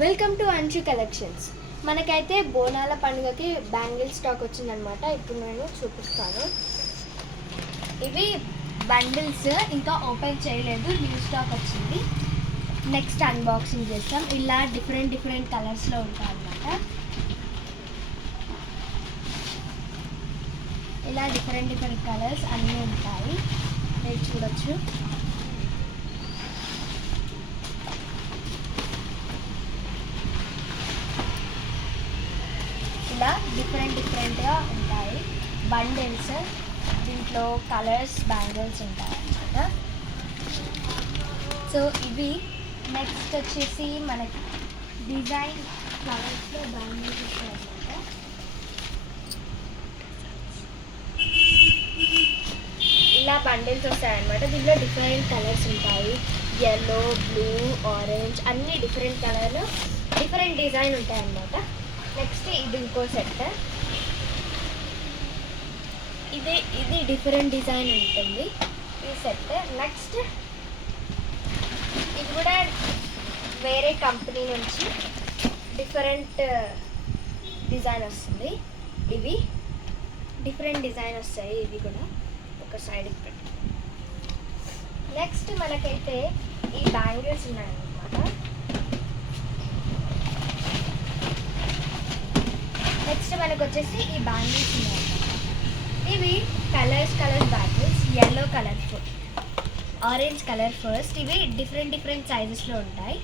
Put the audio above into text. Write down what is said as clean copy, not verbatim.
Welcome to అంచు collections. మనకైతే బోనాల పండుగకి బ్యాంగిల్ స్టాక్ వచ్చిందనమాట. ఇప్పుడు నేను చూపిస్తాను. ఇవి బండిల్స్ ఇంకా ఓపెన్ చేయలేదు, న్యూ స్టాక్ వచ్చింది. నెక్స్ట్ అన్బాక్సింగ్ చేస్తాం. ఇలా డిఫరెంట్ కలర్స్లో ఉంటాయి అన్నమాట. ఇలా డిఫరెంట్ కలర్స్ అన్నీ ఉంటాయి, మీరు చూడొచ్చు. ఇలా డిఫరెంట్గా ఉంటాయి బండిల్స్. దీంట్లో కలర్స్ బ్యాంగిల్స్ ఉంటాయి అన్నమాట. సో ఇవి నెక్స్ట్ వచ్చేసి మనకి డిజైన్ కలర్స్లో బ్యాంగిల్స్ ఉంటాయి అన్నమాట. ఇలా బండిల్స్ వస్తాయన్నమాట. దీంట్లో డిఫరెంట్ కలర్స్ ఉంటాయి, ఎల్లో, బ్లూ, ఆరెంజ్, అన్ని డిఫరెంట్ కలర్లు డిఫరెంట్ డిజైన్ ఉంటాయి అన్నమాట. నెక్స్ట్ ఇది ఇంకో సెట్. ఇది డిఫరెంట్ డిజైన్ ఉంటుంది ఈ సెట్. నెక్స్ట్ ఇది కూడా వేరే కంపెనీ నుంచి డిఫరెంట్ డిజైన్ వస్తుంది. ఇవి డిఫరెంట్ డిజైన్ వస్తాయి. ఇవి కూడా ఒక సైడ్కి పెట్టి. నెక్స్ట్ మనకైతే ఈ బ్యాంగిల్స్ ఉన్నాయన్నమాట. నెక్స్ట్ మనకు వచ్చేసి ఈ బ్యాంగిల్స్ ఉన్నాయి. ఇవి colours bangles. Yellow colour, orange colour first. ఇవి డిఫరెంట్ సైజెస్లో ఉంటాయి.